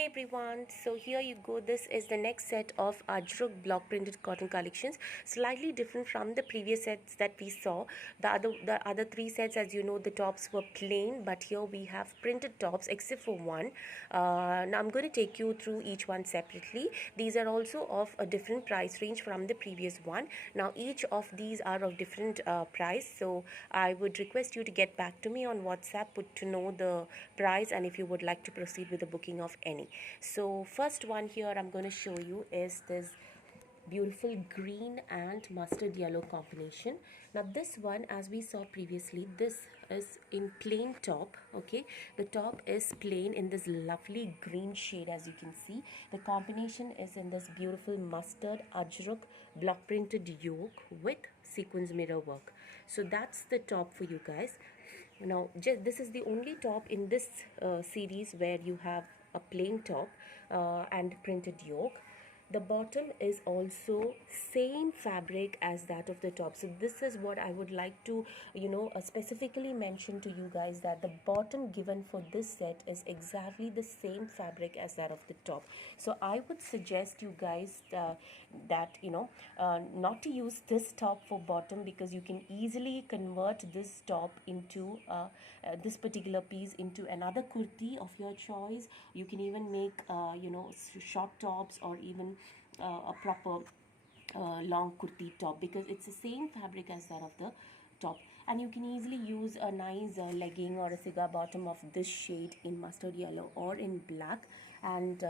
Hey everyone, so here you go. This is the next set of Ajruk block printed cotton collections, slightly different from the previous sets that we saw. The other three sets, as you know, the tops were plain, but here we have printed tops except for one. Now I'm going to take you through each one separately. These are also of a different price range from the previous one. Now each of these are of different price, so I would request you to get back to me on WhatsApp, put to know the price, and if you would like to proceed with the booking of any. So first one here I'm going to show you is this beautiful green and mustard yellow combination. Now this one, as we saw previously, this is in plain top. Okay, the top is plain in this lovely green shade. As you can see, the combination is in this beautiful mustard ajrak block printed yoke with sequins mirror work. So that's the top for you guys. Now this is the only top in this series where you have a plain top and printed yoke. The bottom is also same fabric as that of the top. So this is what I would like to specifically mention to you guys, that the bottom given for this set is exactly the same fabric as that of the top. So I would suggest you guys that not to use this top for bottom, because you can easily convert this top into this particular piece into another kurti of your choice. You can even make short tops, or even a proper long kurti top, because it's the same fabric as that of the top. And you can easily use a nice legging or a cigar bottom of this shade in mustard yellow or in black, and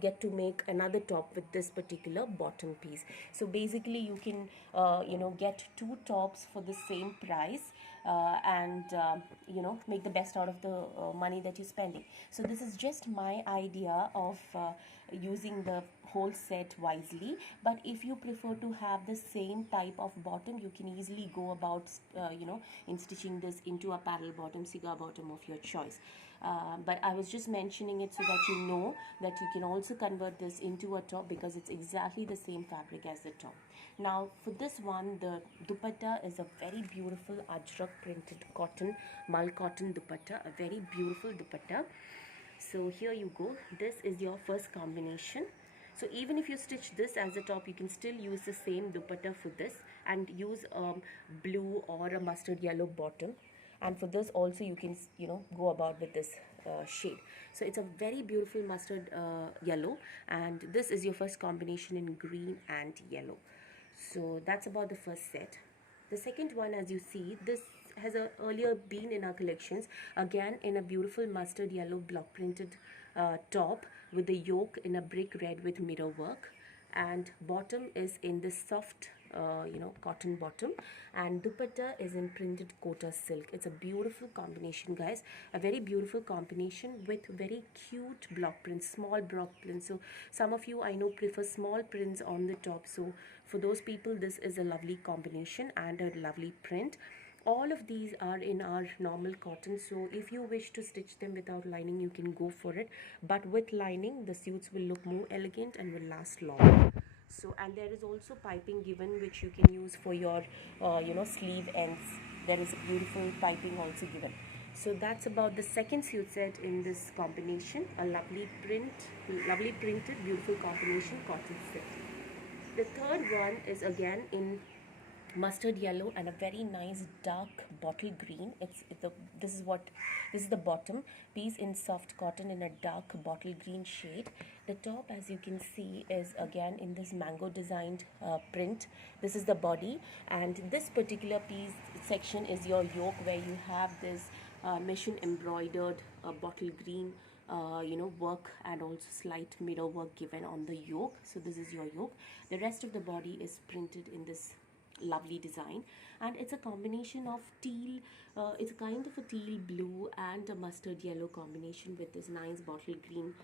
get to make another top with this particular bottom piece. So basically you can get two tops for the same price, and make the best out of the money that you're spending. So this is just my idea of using the whole set wisely. But if you prefer to have the same type of bottom, you can easily go about in stitching this into a parallel bottom, cigar bottom of your choice. But I was just mentioning it so that you know that you can also convert this into a top, because it's exactly the same fabric as the top. Now for this one, the dupatta is a very beautiful ajrak printed cotton, mal cotton dupatta, a very beautiful dupatta. So here you go, this is your first combination. So even if you stitch this as a top, you can still use the same dupatta for this, and use blue or a mustard yellow bottom. And for this also you can go about with this shade. So it's a very beautiful mustard yellow, and this is your first combination in green and yellow. So that's about the first set. The second one, as you see, this has earlier been in our collections, again in a beautiful mustard yellow block printed top with the yoke in a brick red with mirror work, and bottom is in this soft cotton bottom, and dupatta is in printed kota silk. It's a beautiful combination, guys, a very beautiful combination with very cute block prints, small block prints. So some of you, I know, prefer small prints on the top, so for those people this is a lovely combination and a lovely print. All of these are in our normal cotton, so if you wish to stitch them without lining, you can go for it, but with lining the suits will look more elegant and will last long. So, and there is also piping given, which you can use for your sleeve ends. There is a beautiful piping also given. So that's about the second suit set in this combination, a lovely printed beautiful combination cotton set. The third one is again in mustard yellow and a very nice dark bottle green. This is the bottom piece in soft cotton in a dark bottle green shade. The top, as you can see, is again in this mango designed print. This is the body, and this particular piece section is your yoke, where you have this machine embroidered bottle green work, and also slight mirror work given on the yoke. So this is your yoke. The rest of the body is printed in this lovely design, and it's a combination of teal, it's a kind of a teal blue and a mustard yellow combination with this nice bottle green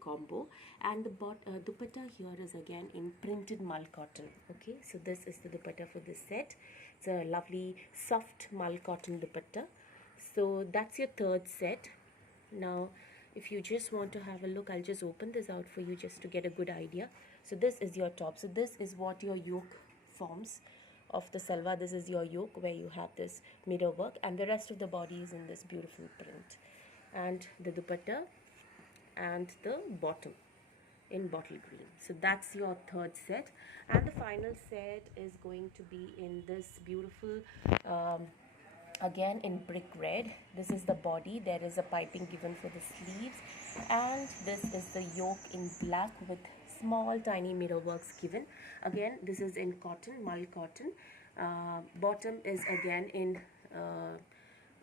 combo. And the dupatta here is again in printed mal cotton. Okay, so this is the dupatta for this set. It's a lovely soft mal cotton dupatta. So that's your third set. Now if you just want to have a look, I'll just open this out for you just to get a good idea. So this is your top. So this is what your yoke forms of the salwar. This is your yoke, where you have this mirror work, and the rest of the body is in this beautiful print. And the dupatta, and the bottom in bottle green. So that's your third set, and the final set is going to be in this beautiful again in brick red. This is the body, there is a piping given for the sleeves, and this is the yoke in black with small tiny mirror works given. Again, this is in cotton, mull cotton. Bottom is again in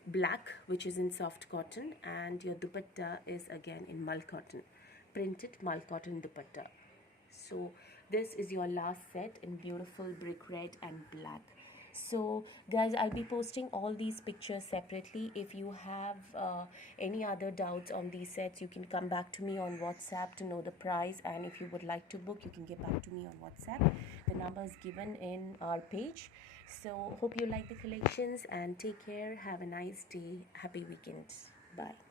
black, which is in soft cotton, and your dupatta is again in mull cotton, printed mull cotton dupatta. So this is your last set in beautiful brick red and black. So guys, I'll be posting all these pictures separately. If you have any other doubts on these sets, you can come back to me on WhatsApp to know the price, and if you would like to book, you can get back to me on WhatsApp. The number is given in our page. So hope you like the collections, and take care. Have a nice day. Happy weekend. Bye.